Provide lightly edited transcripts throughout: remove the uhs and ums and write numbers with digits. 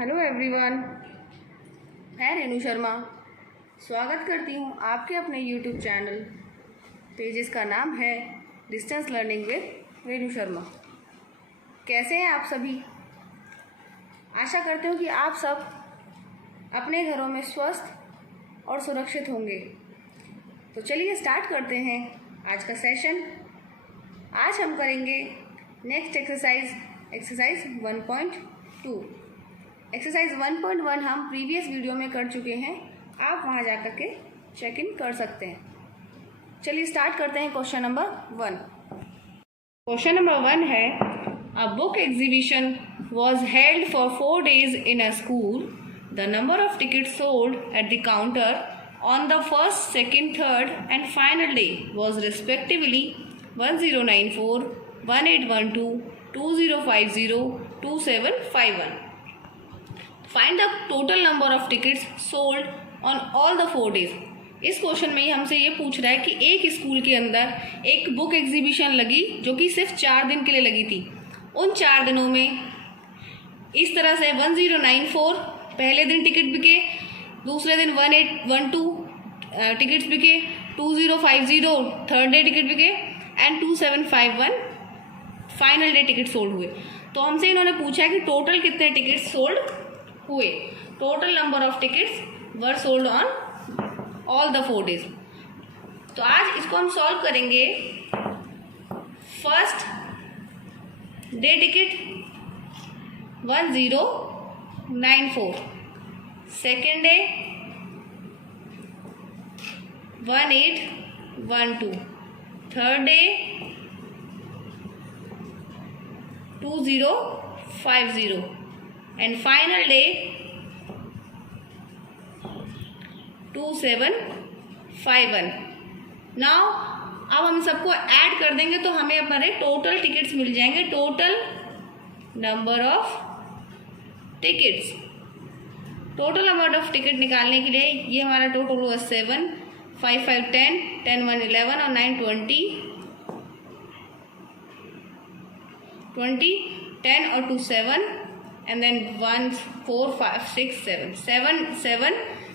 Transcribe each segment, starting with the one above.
Hello everyone, मैं रेणु शर्मा स्वागत करती हूँ आपके अपने यूट्यूब चैनल पे जिसका नाम है distance learning with Renu Sharma. कैसे हैं आप सभी? आशा करते हूँ कि आप सब अपने घरों में स्वस्थ और सुरक्षित होंगे। तो चलिए स्टार्ट करते हैं आज का सेशन। आज हम करेंगे नेक्स्ट एक्सरसाइज 1.2। एक्सरसाइज 1.1 हम प्रीवियस वीडियो में कर चुके हैं, आप वहां जाकर के चेक इन कर सकते हैं। चलिए स्टार्ट करते हैं क्वेश्चन नंबर 1। क्वेश्चन नंबर 1 है, a book exhibition was held for 4 days in a school. The number of tickets sold at the counter on the first, second, third and final day was respectively 1094, 1812, 2050, 2751. Find the total number of tickets sold on all the 4 days। इस question में ही हमसे ये पूछ रहा है कि एक school के अंदर एक बुक एग्जीबिशन लगी जो कि सिर्फ 4 दिन के लिए लगी थी। उन 4 दिनों में इस तरह से 1094 पहले दिन टिकट बिके, दूसरे दिन 1812 टिकट्स बिके, 2050 थर्ड डे टिकट बिके and 2751 final day ticket sold हुए। तो हमसे इन्होंने पूछा है कि टोटल कितने टिकट सोल्ड हुए। Total number of tickets were sold on all the 4 days। तो आज इसको हम सॉल्व करेंगे। First day ticket 1094, second day 1812, third day 2050 and final day 2751। Now अब हम सबको ऐड कर देंगे तो हमें हमारे टोटल टिकट्स मिल जाएंगे। Total number of tickets, total number of ticket निकालने के लिए ये हमारा टोटल हुआ 7, 5, 5, 10, 10, 1, 11 और 9, 20, 10 और 2, 7 and then 1, 4, 5, 6, 7, 7, 7,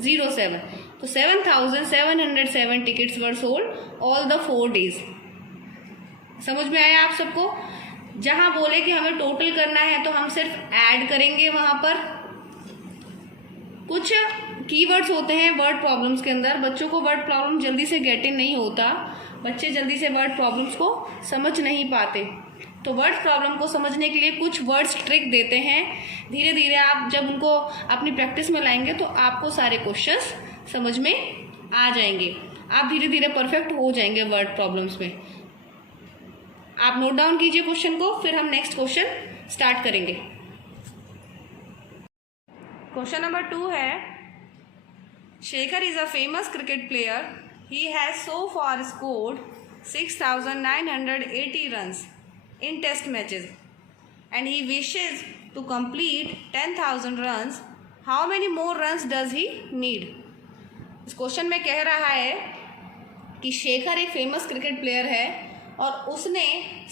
0, 7। तो 7707 tickets were sold all the 4 days। समझ में आया आप सबको? जहां बोले कि हमें टोटल करना है तो हम सिर्फ ऐड करेंगे। वहां पर कुछ कीवर्ड्स होते हैं वर्ड प्रॉब्लम्स के अंदर, बच्चों को वर्ड प्रॉब्लम जल्दी से गेट इन नहीं होता, बच्चे जल्दी से वर्ड प्रॉब्लम्स को समझ नहीं पाते। तो वर्ड प्रॉब्लम को समझने के लिए कुछ वर्ड्स ट्रिक देते हैं। धीरे धीरे आप जब उनको अपनी प्रैक्टिस में लाएंगे तो आपको सारे क्वेश्चंस समझ में आ जाएंगे, आप धीरे धीरे परफेक्ट हो जाएंगे वर्ड प्रॉब्लम्स में। आप नोट डाउन कीजिए क्वेश्चन को, फिर हम नेक्स्ट क्वेश्चन स्टार्ट करेंगे। क्वेश्चन नंबर 2 है, Shekhar is a famous cricket player. He has so far scored 6980 runs in test matches and he wishes to complete 10,000 runs. How many more runs does he need? इस question में कह रहा है कि शेखर एक famous cricket player है और उसने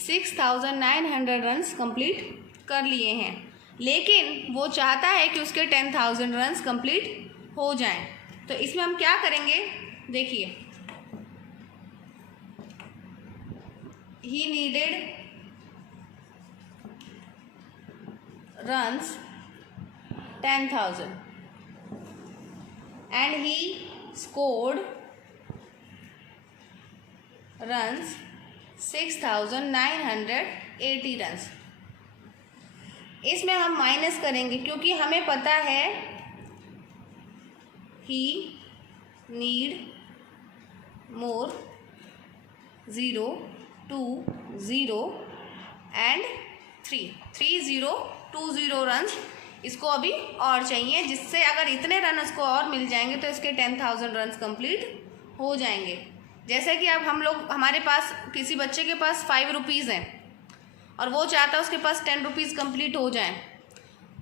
6900 रन्स कंप्लीट कर लिए हैं, लेकिन वो चाहता है कि उसके 10,000 रन्स कंप्लीट हो जाएं। तो इसमें हम क्या करेंगे, देखिए, he needed runs 10,000 and he scored runs 6980 runs। इसमें हम माइनस करेंगे क्योंकि हमें पता है he need more 0, 2, 0 and 3020 runs इसको अभी और चाहिए, जिससे अगर इतने रन उसको और मिल जाएंगे तो इसके 10,000 रन्स कंप्लीट हो जाएंगे। जैसे कि अब हम लोग, हमारे पास किसी बच्चे के पास 5 रुपीज़ हैं और वो चाहता है उसके पास 10 रुपीज़ कंप्लीट हो जाएं,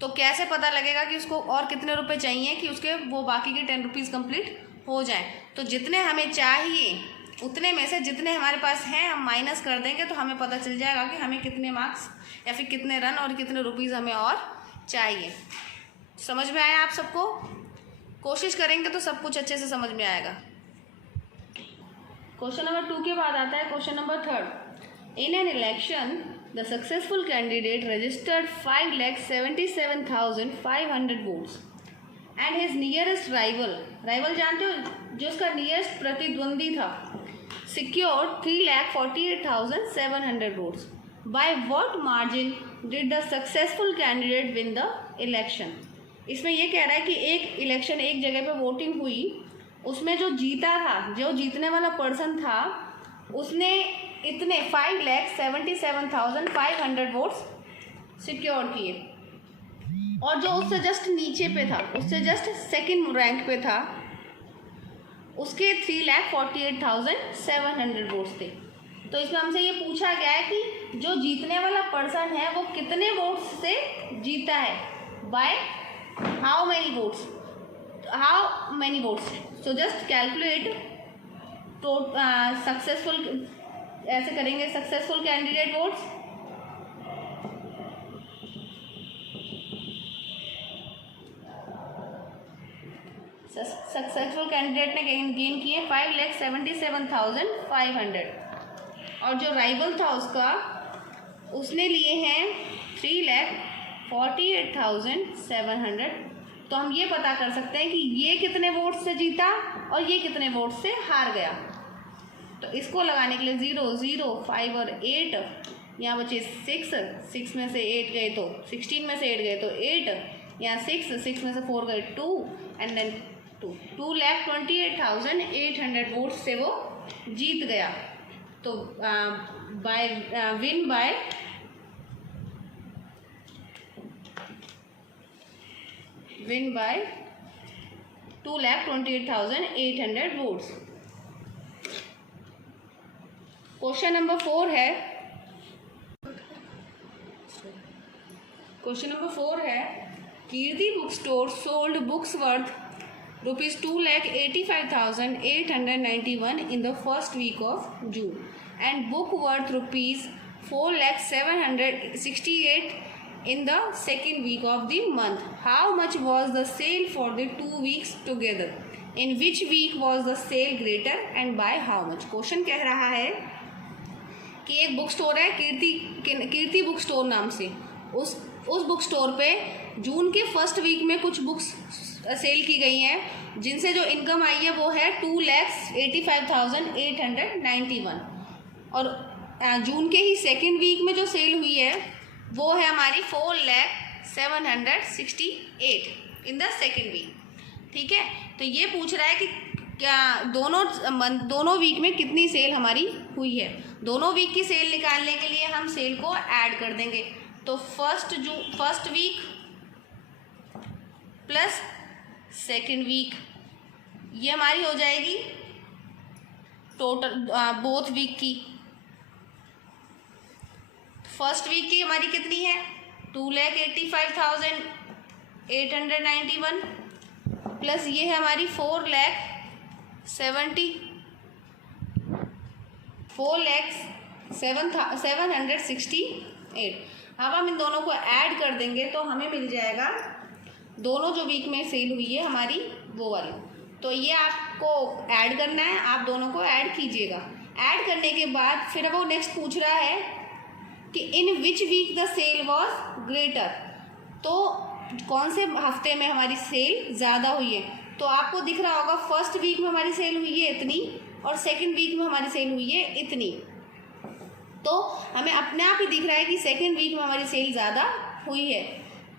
तो कैसे पता लगेगा कि उसको और कितने रुपए चाहिए कि उसके वो बाकी के 10 रुपीज़ कंप्लीट हो जाएं? तो जितने हमें चाहिए उतने में से जितने हमारे पास हैं हम माइनस कर देंगे तो हमें पता चल जाएगा कि हमें कितने मार्क्स या फिर कितने रन और कितने रुपीज़ हमें और चाहिए। समझ में आया आप सबको? कोशिश करेंगे तो सब कुछ अच्छे से समझ में आएगा। क्वेश्चन नंबर 2 के बाद आता है question number 3। In an election the successful candidate registered 5,77,500 votes and his nearest rival जानते हो, जो उसका नियरेस्ट प्रतिद्वंदी था, secured 3,48,700 votes. By what margin did the successful candidate win the election? इसमें यह कह रहा है कि एक इलेक्शन, एक जगह पे वोटिंग हुई, उसमें जो जीता था, जो जीतने वाला पर्सन था, उसने इतने 5,77,500 वोट्स सिक्योर किए, और जो उससे जस्ट नीचे पे था, उससे जस्ट सेकंड रैंक पे था, उसके 3,48,700 वोट्स थे। तो इसमें हमसे ये पूछा गया है कि जो जीतने वाला पर्सन है वो कितने वोट्स से जीता है, by how many votes. So just calculate तो सक्सेसफुल, ऐसे करेंगे, successful candidate votes, successful candidate ने गेन किए 5,77,500, और जो राइवल था उसका, उसने लिए हैं 3,48,700। तो हम ये पता कर सकते हैं कि ये कितने वोट से जीता और ये कितने वोट से हार गया। तो इसको लगाने के लिए 0, 0, 5 और 8, यहाँ बचे 6 में से 8 गए तो 16 में से 8 गए तो 8, यहाँ 6 में से 4 गए 2 एंड देन 2,28,800 वोट से वो जीत गया। तो win by 2,28,800 votes. Question number 4 है, Kirti book store sold books worth ₹2,85,891 in the first week of June and book worth ₹4,768 in the second week of the month. How much was the sale for the 2 weeks together? In which week was the sale greater and by how much? Question कह रहा है कि एक book store है Kirti book store नाम से, उस book store पे जून के फर्स्ट वीक में कुछ बुक्स सेल की गई हैं, जिनसे जो इनकम आई है वो है 2,85,891, और जून के ही सेकेंड वीक में जो सेल हुई है वो है हमारी 4,768 इन द सेकेंड वीक। ठीक है, तो ये पूछ रहा है कि क्या दोनों वीक में कितनी सेल हमारी हुई है। दोनों वीक की सेल निकालने के लिए हम सेल को ऐड कर देंगे। तो first week plus second week, ये हमारी हो जाएगी टोटल बोथ वीक की। फर्स्ट वीक की हमारी कितनी है 2,85,891 प्लस ये है हमारी 4,768। अब हम इन दोनों को ऐड कर देंगे तो हमें मिल जाएगा दोनों जो वीक में सेल हुई है हमारी वो वाली। तो ये आपको ऐड करना है, आप दोनों को ऐड कीजिएगा। ऐड करने के बाद फिर वो नेक्स्ट पूछ रहा है कि in which week the sale was greater, तो कौन से हफ्ते में हमारी सेल ज़्यादा हुई है। तो आपको दिख रहा होगा फर्स्ट वीक में हमारी सेल हुई है इतनी और सेकंड वीक में हमारी सेल हुई है इतनी। तो हमें अपने आप ही दिख रहा है कि सेकंड वीक में हमारी सेल ज़्यादा हुई है।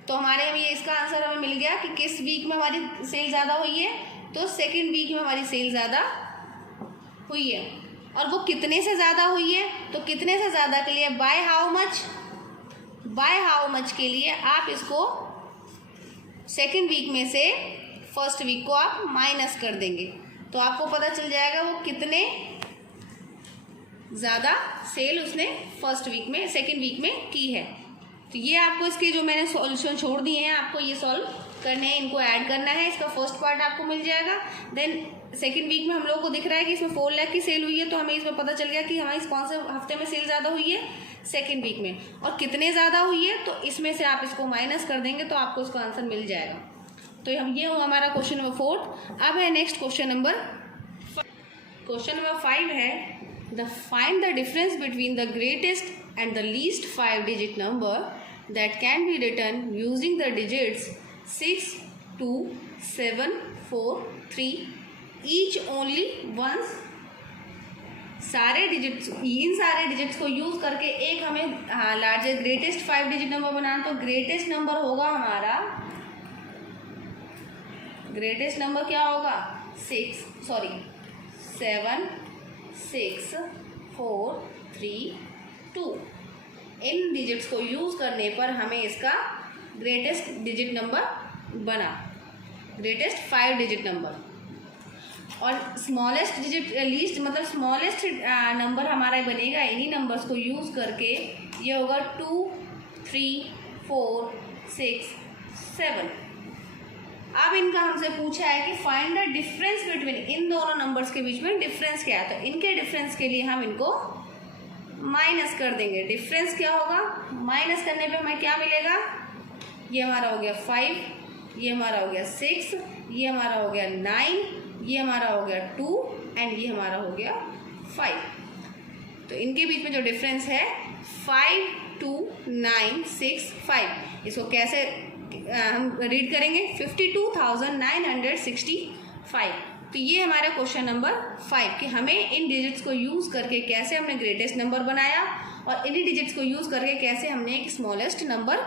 तो हमारे ये इसका आंसर हमें मिल गया कि किस वीक में हमारी सेल ज़्यादा हुई है, तो सेकंड वीक में हमारी सेल ज़्यादा हुई है। और वो कितने से ज़्यादा हुई है, तो कितने से ज़्यादा के लिए बाय हाउ मच के लिए आप इसको सेकंड वीक में से फर्स्ट वीक को आप माइनस कर देंगे, तो आपको पता चल जाएगा वो कितने ज़्यादा सेल उसने फर्स्ट वीक में सेकंड वीक में की है। तो ये आपको इसके जो मैंने सॉल्यूशन छोड़ दिए हैं आपको ये सॉल्व करने हैं, इनको ऐड करना है। इसका फर्स्ट पार्ट आपको मिल जाएगा। देन सेकंड वीक में हम लोगों को दिख रहा है कि इसमें 4 लाख की सेल हुई है, तो हमें इसमें पता चल गया कि हमारी कौन से हफ्ते में सेल ज़्यादा हुई है, सेकंड वीक में, और कितने ज़्यादा हुई है, तो इसमें से आप इसको माइनस कर देंगे तो आपको इसका आंसर मिल जाएगा। तो हम ये हुआ हमारा क्वेश्चन नंबर 4। अब है नेक्स्ट क्वेश्चन नंबर 5 है the find the difference between the greatest and the least 5 digit number that can be written using the digits 6, 2, 7, 4, 3 each only once. इन सारे डिजिट्स को यूज करके एक हमें लार्जेस्ट ग्रेटेस्ट 5 डिजिट नंबर बनाना। तो greatest number होगा हमारा, ग्रेटेस्ट नंबर क्या होगा 7, 6, 4, 3, 2। इन डिजिट्स को यूज करने पर हमें इसका ग्रेटेस्ट डिजिट नंबर बना, ग्रेटेस्ट 5 डिजिट नंबर। और स्मॉलेस्ट डिजिट लीस्ट मतलब स्मॉलेस्ट नंबर हमारा बनेगा इन्हीं नंबर्स को यूज करके। ये होगा 2, 3, 4, 6, 7। अब इनका हमसे पूछा है कि फाइंड द डिफरेंस बिटवीन, इन दोनों नंबर्स के बीच में डिफरेंस क्या है। तो इनके डिफरेंस के लिए हम इनको माइनस कर देंगे। डिफरेंस क्या होगा, माइनस करने पे हमें क्या मिलेगा, ये हमारा हो गया 5, ये हमारा हो गया 6, ये हमारा हो गया 9, ये हमारा हो गया 2 एंड ये हमारा हो गया 5। तो इनके बीच में जो डिफरेंस है 5, 2, 9, 6, 5, इसको कैसे हम रीड करेंगे 52,965। तो ये हमारा क्वेश्चन नंबर 5 कि हमें इन डिजिट्स को यूज़ करके कैसे हमने ग्रेटेस्ट नंबर बनाया और इन्हीं डिजिट्स को यूज़ करके कैसे हमने एक स्मॉलेस्ट नंबर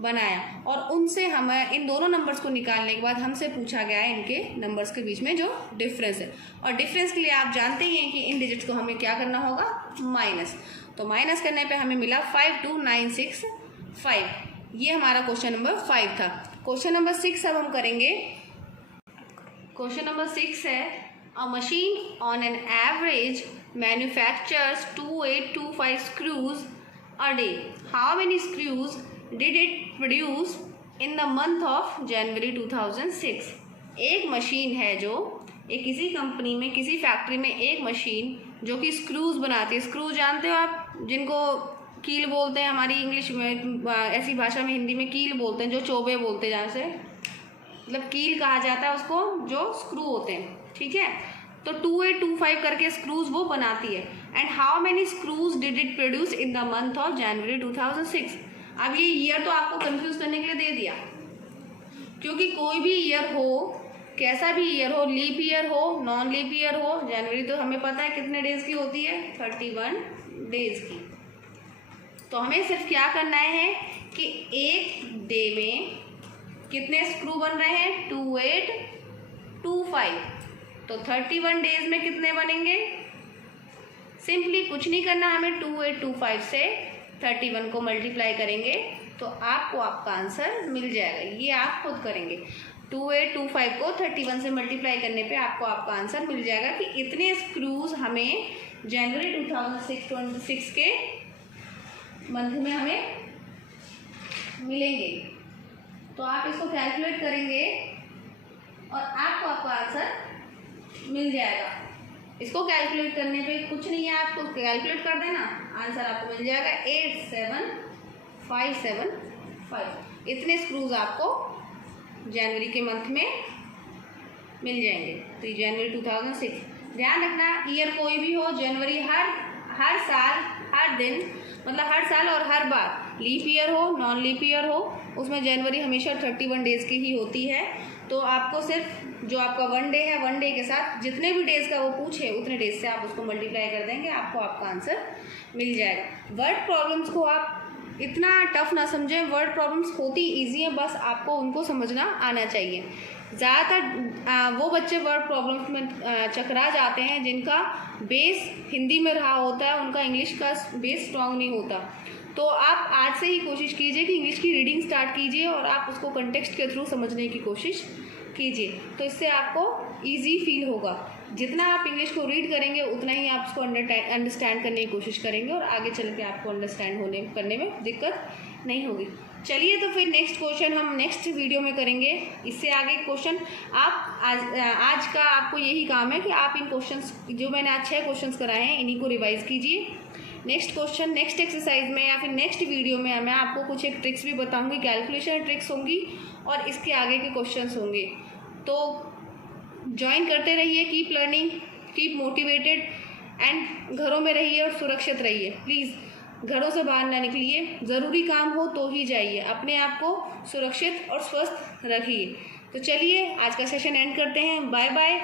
बनाया। और उनसे हमें इन दोनों नंबर्स को निकालने के बाद हमसे पूछा गया है इनके नंबर्स के बीच में जो डिफरेंस है। और डिफरेंस के लिए आप जानते ही हैं कि इन डिजिट्स को हमें क्या करना होगा, माइनस। तो माइनस करने पे हमें मिला 52,965। ये हमारा क्वेश्चन नंबर 5 था। क्वेश्चन नंबर 6 अब हम करेंगे। क्वेश्चन नंबर 6 है a machine on an average manufactures 2825 screws a day. How many screws did it produce in the month of January 2006। एक मशीन है जो एक किसी कंपनी में किसी फैक्ट्री में एक मशीन जो कि स्क्रूज बनाती है। स्क्रू जानते हो आप, जिनको कील बोलते हैं, हमारी इंग्लिश में ऐसी भाषा में हिंदी में कील बोलते हैं, जो चोबे बोलते हैं, जहाँ से मतलब कील कहा जाता है उसको जो स्क्रू होते हैं, ठीक है। तो 2825 करके स्क्रूज वो बनाती है। And how many screws did it produce in the month of January 2006। अब ये ईयर तो आपको कंफ्यूज करने के लिए दे दिया, क्योंकि कोई भी ईयर हो, कैसा भी ईयर हो, लीप ईयर हो, नॉन लीप ईयर हो, जनवरी तो हमें पता है कितने डेज की होती है, 31 डेज की। तो हमें सिर्फ क्या करना है कि एक डे में कितने स्क्रू बन रहे हैं, 2825। तो 31 डेज में कितने बनेंगे, सिंपली कुछ नहीं करना, हमें 2825 से 31 को मल्टीप्लाई करेंगे तो आपको आपका आंसर मिल जाएगा। ये आप खुद करेंगे। 2825 को 31 से मल्टीप्लाई करने पे आपको आपका आंसर मिल जाएगा कि इतने स्क्रूज हमें जनवरी 2006 के मंथ में हमें मिलेंगे। तो आप इसको कैलकुलेट करेंगे और आपको आपका आंसर मिल जाएगा। इसको कैलकुलेट करने पे कुछ नहीं है, आपको कैलकुलेट कर देना, आंसर आपको मिल जाएगा 87575। इतने स्क्रूज आपको जनवरी के मंथ में मिल जाएंगे। तो ये जनवरी 2006। ध्यान रखना, ईयर कोई भी हो, जनवरी हर साल, हर दिन, मतलब हर साल और हर बार, लीप ईयर हो, नॉन लीप ईयर हो, उसमें जनवरी हमेशा 31 डेज़ की ही होती है। तो आपको सिर्फ जो आपका 1 डे है, 1 डे के साथ जितने भी डेज़ का वो पूछे उतने डेज से आप उसको मल्टीप्लाई कर देंगे, आपको आपका आंसर मिल जाएगा। वर्ड प्रॉब्लम्स को आप इतना टफ ना समझें, वर्ड प्रॉब्लम्स होती ईजी हैं, बस आपको उनको समझना आना चाहिए। ज़्यादातर वो बच्चे वर्ड प्रॉब्लम्स में चकरा जाते हैं जिनका बेस हिंदी में रहा होता है, उनका इंग्लिश का बेस स्ट्रांग नहीं होता। तो आप आज से ही कोशिश कीजिए कि इंग्लिश की रीडिंग स्टार्ट कीजिए और आप उसको कंटेक्स्ट के थ्रू समझने की कोशिश कीजिए। तो इससे आपको इजी फील होगा। जितना आप इंग्लिश को रीड करेंगे उतना ही आप उसको अंडरस्टैंड करने की कोशिश करेंगे और आगे चल के आपको अंडरस्टैंड करने में दिक्कत नहीं होगी। चलिए, तो फिर नेक्स्ट क्वेश्चन हम नेक्स्ट वीडियो में करेंगे। इससे आगे क्वेश्चन आप आज का आपको यही काम है कि आप इन क्वेश्चंस जो मैंने आज 6 क्वेश्चंस कराए हैं इन्हीं को रिवाइज़ कीजिए। नेक्स्ट क्वेश्चन, नेक्स्ट एक्सरसाइज में या फिर नेक्स्ट वीडियो में मैं आपको कुछ एक ट्रिक्स भी बताऊंगी, कैलकुलेशन ट्रिक्स होंगी और इसके आगे के क्वेश्चंस होंगे। तो ज्वाइन करते रहिए, keep learning, keep motivated and घरों में रहिए और सुरक्षित रहिए। प्लीज़ घरों से बाहर ना निकलिए, ज़रूरी काम हो तो ही जाइए, अपने आप को सुरक्षित और स्वस्थ रखिए। तो चलिए आज का सेशन एंड करते हैं। Bye bye.